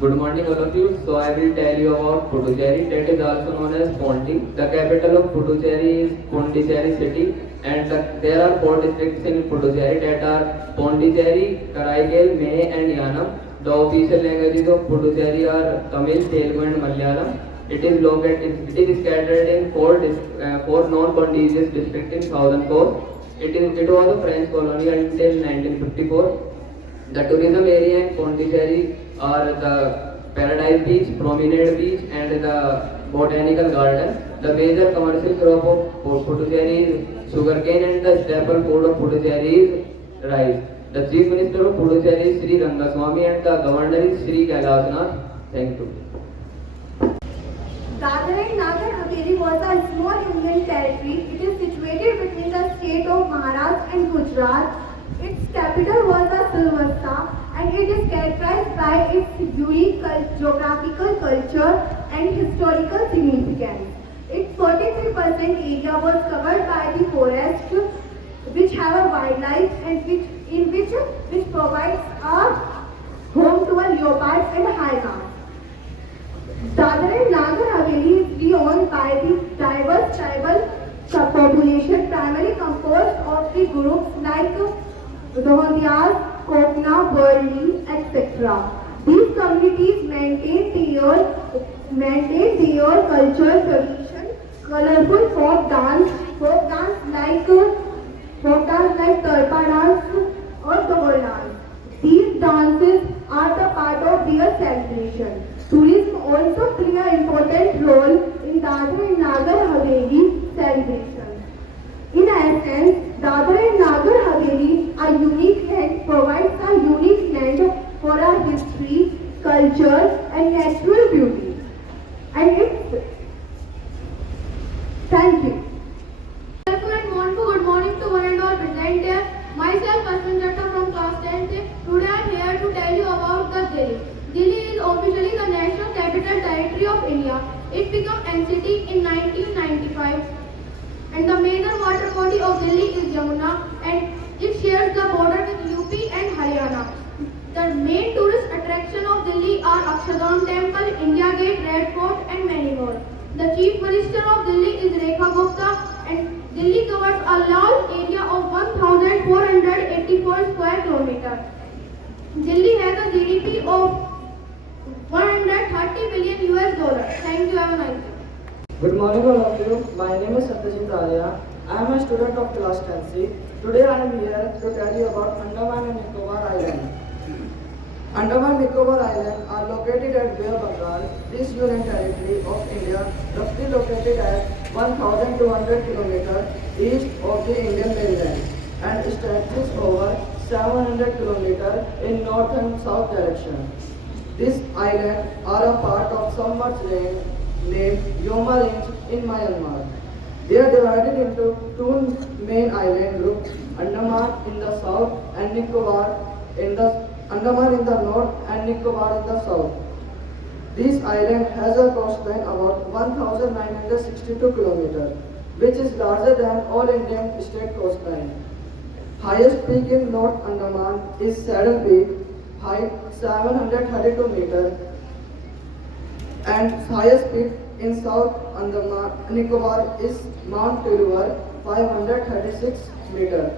Good morning, all of you. So I will tell you about Puducherry, that is also known as Pondi. The capital of Puducherry is Pondicherry city, and there are four districts in Puducherry that are Pondicherry, Karaigal, May, and Yanam. The official languages of Puducherry are Tamil, Telugu, and Malayalam. It is scattered in four non-contiguous districts in southern coast. It was a French colony until 1954. The tourism area in Pondicherry are the Paradise Beach, Promenade Beach, and the Botanical Garden. The major commercial crop of Puducherry is sugarcane, and the staple food of Puducherry is rice. The Chief Minister of Puducherry is Sri Rangaswamy, and the Governor is Sri Kailasnath. Thank you. Dadra and Nagar Haveli was a small union territory. It is situated between the state of Maharashtra and Gujarat. Its capital was Silvassa, and it is characterized by its unique geographical culture and historical significance. Its 43% area was covered by the forest, which have a wildlife and which provides a home to a leopards and hyenas. Dadra and Nagar Haveli is owned by the diverse tribal subpopulation, primarily composed of the groups like Rohingyas, Kokna, Burli, etc. These communities maintain their cultural tradition, colorful folk dance like Tarpa dance or Dogol dance. These dances are the part of their celebration. Tourism also play an important role in Dadra and Nagar Haveli celebrations. In essence, Dadra and Nagar Haveli, a unique land, provides a unique land for our history, culture, and natural beauty. Thank you. Good morning to one and all present here. Myself, Ashwin Jatta from class 10th. Today I am here to tell you about the Delhi. Delhi is officially the National Capital Territory of India. It became NCT in 1995. And the major water body of Delhi is Yamuna, and it shares the border with UP and Haryana. The main tourist attraction of Delhi are Akshardham Temple, India Gate, Red Fort, and many more. The Chief Minister of Delhi is Rekha Gupta, and Delhi covers a large area of 1,484 square kilometers. Delhi has a GDP of $130 billion US. Thank you. Have a nice day. Good morning all of you. My name is Satyajit Arya. I am a student of class 10C. Today I am here to tell you about Andaman and Nicobar Island. Andaman and Nicobar Island are located at Bay of Bengal. This union territory of India, roughly located at 1,200 km east of the Indian mainland and stretches over 700 km in north and south direction. These islands are a part of submerged range named Yoma Range in Myanmar. They are divided into two main island groups, Andaman in the south and Andaman in the north and Nicobar in the south. This island has a coastline about 1,962 km, which is larger than all Indian state coastline. Highest peak in North Andaman is Saddle Peak, height 732 meters, and highest peak in South Andaman Nicobar is Mount Tulwar, 536 meters.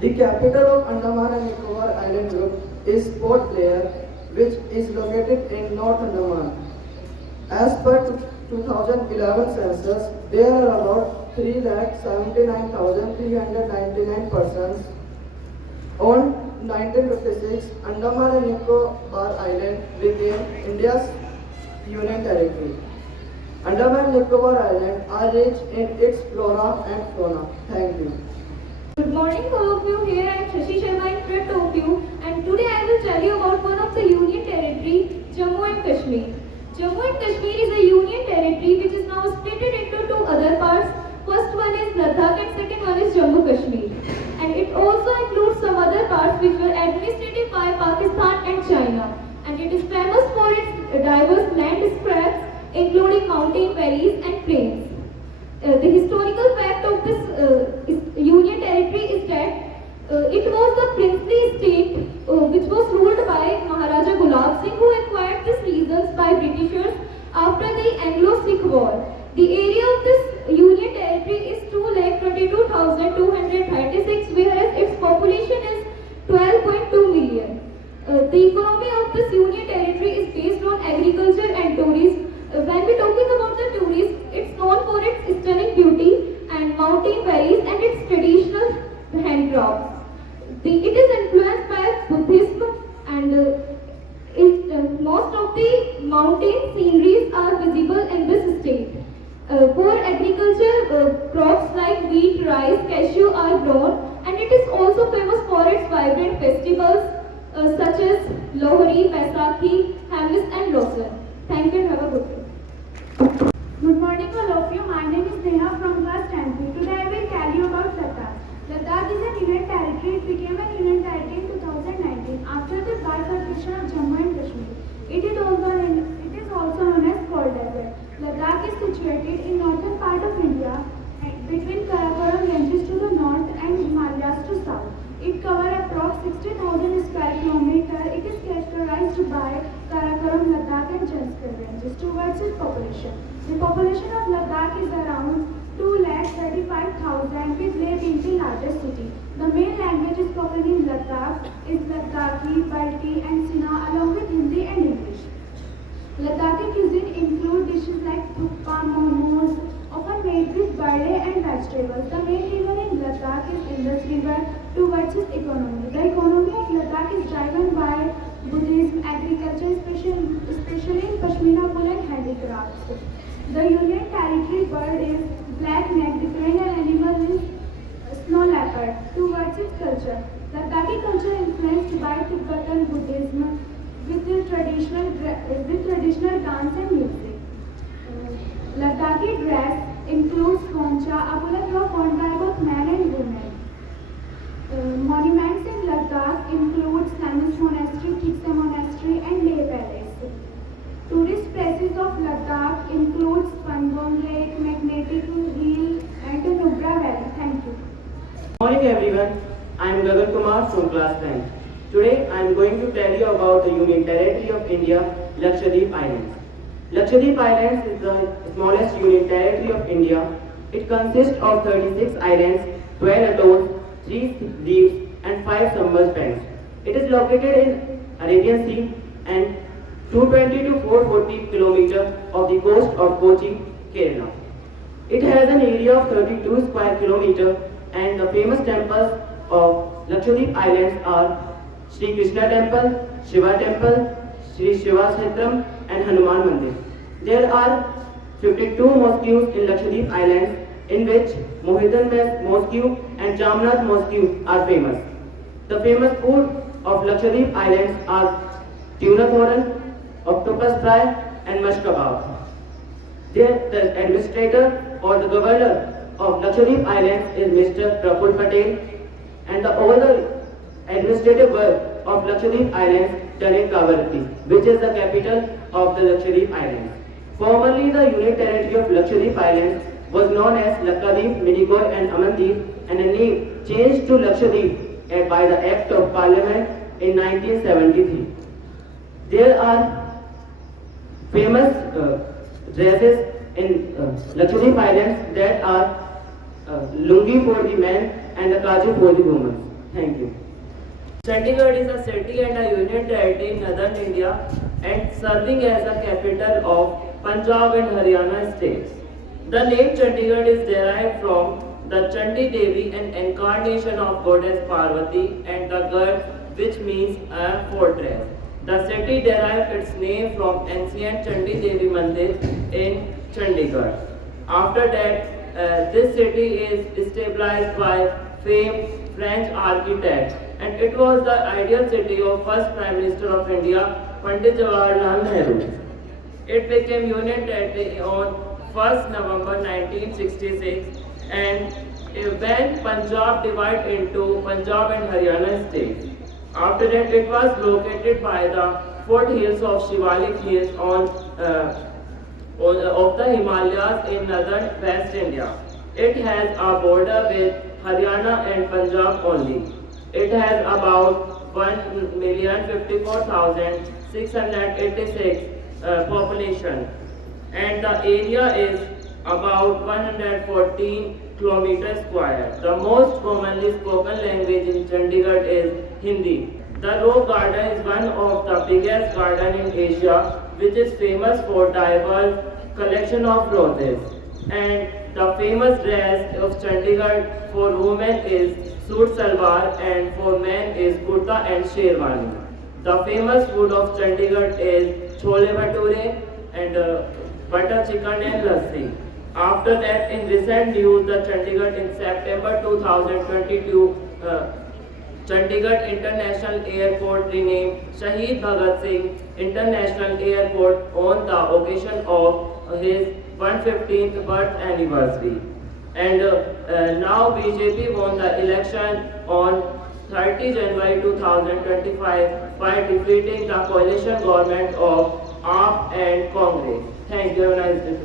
The capital of Andaman and Nicobar Island Group is Port Blair, which is located in North Andaman. As per 2011 census, there are about 3,79,399 persons. On 1956, Andaman and Nicobar Island became India's union territory. Andaman and Nicobar Island are rich in its flora and fauna. Thank you. Good morning all of you. Here I am Shashi Sharma in front of you, and today I will tell you about one of the union territory, Jammu and Kashmir. Jammu and Kashmir is a union territory which is now split into two other parts. First one is Ladakh and second one is Jammu Kashmir. And it also includes some other parts which were administrated by Pakistan and China. And it is famous for its diverse landscapes, including mountain valleys and plains. The historical fact of this union territory is that it was the princely state which was ruled by Maharaja Gulab Ghazi who acquired these regions by Britishers after the Anglo-Sikh War. The area of this union territory is 2,22,236, whereas its population is 12.2 million. The economy of this union territory is based on agriculture and tourism. When we're talking about the tourism, it's known for its stunning beauty and mountain valleys and its traditional handcrafts. It is influenced by Buddhism and most of the mountain sceneries are visible in this state. For agriculture, crops like wheat, rice, cashew are grown, and it is also famous for its vibrant festivals such as Lohri, Vaisakhi, Hamis and Losar. Thank you and have a good day. Good morning all of you. My name is Neha from class 10th. Today I will tell you about Ladakh. Ladakh is an union territory. It became an union territory in 2019 after the bifurcation of Jammu and Kashmir. It is also known as Cold Desert. Ladakh is situated in northern part of India between Karakoram ranges to the north and Himalayas to south. It covers approx 60,000 square kilometers. It is characterized by Karakoram, Ladakh and Janskar ranges. Towards its population, the population of Ladakh is around 235,000 with Leh being the largest city. The main languages spoken in Ladakh is Ladakhi, Balti and Sina along with Hindi and English. Ladakhi cuisine include dishes like thukpa, momos, often made with barley and vegetables. The main river in Ladakh is Indus River. Towards its economy, the economy of Ladakh is driven by Buddhism, agriculture, especially in Pashmina wool and handicrafts. The union territory bird is black-necked. The perennial animal is snow leopard. Towards its culture, Ladakhi culture influenced by Tibetan Buddhism with traditional dance and music. Ladakhi dress includes poncha, a bullet cloth worn by both men and women. Monuments in Ladakh include Samis Monastery, Tikse Monastery and Leh Palace. Tourist places of Ladakh include Spangong Lake, Magnetic Hill and the Nubra Valley. Thank you. Good morning everyone, I am Gagan Kumar from class 10. Today I am going to tell you about the Union Territory of India, Lakshadweep Islands. Lakshadweep Islands is the smallest Union Territory of India. It consists of 36 islands, 12 atolls, 3 reefs and 5 submerged banks. It is located in Arabian Sea and 220 to 440 kilometers of the coast of Kochi, Kerala. It has an area of 32 square kilometers and the famous temples of Lakshadweep Islands are Sri Krishna Temple, Shiva Temple, Sri Shiva Kshetram and Hanuman Mandir. There are 52 mosques in Lakshadweep Islands in which Mohidan Mosque and Jamnath Mosque are famous. The famous food of Lakshadweep Islands are tuna thoran, octopus fry and mush kebab. The administrator or the governor of Lakshadweep Islands is Mr. Praful Patel and all the administrative work of Lakshadweep Islands done in Kavaratti, which is the capital of the Lakshadweep Islands. Formerly the Union Territory of Lakshadweep Islands was known as Lakshadweep, Minikoy and Amandeep and a name changed to Lakshadweep by the Act of Parliament in 1973. There are famous dresses in Lakshadweep Islands that are lungi for the men and the kaju for the women. Thank you. Chandigarh is a city and a union territory in northern India and serving as a capital of Punjab and Haryana states. The name Chandigarh is derived from the Chandi Devi, an incarnation of goddess Parvati, and the Garh, which means a fortress. The city derived its name from ancient Chandi Devi Mandir in Chandigarh. After that, this city is stabilized by famed French architects, and it was the ideal city of first Prime Minister of India, Pandit Jawaharlal Nehru. It became Union Territory on 1st November 1966, and when Punjab divided into Punjab and Haryana states. After that, it was located by the foothills of Shivalik Hills of the Himalayas in northern West India. It has a border with Haryana and Punjab only. It has about 1,054,000 686 population, and the area is about 114 kilometers square. The most commonly spoken language in Chandigarh is Hindi. The Rose Garden is one of the biggest garden in Asia, which is famous for diverse collection of roses. And the famous dress of Chandigarh for women is suit salwar, and for men is kurta and sherwani. The famous food of Chandigarh is chole bhature and butter chicken and lassi. After that, in recent news, the Chandigarh in September 2022, Chandigarh International Airport renamed Shahid Bhagat Singh International Airport on the occasion of his 115th birth anniversary. And now BJP won the election on 30 January 2025 by defeating the coalition government of AAP and Congress. Thank you. Have a nice day.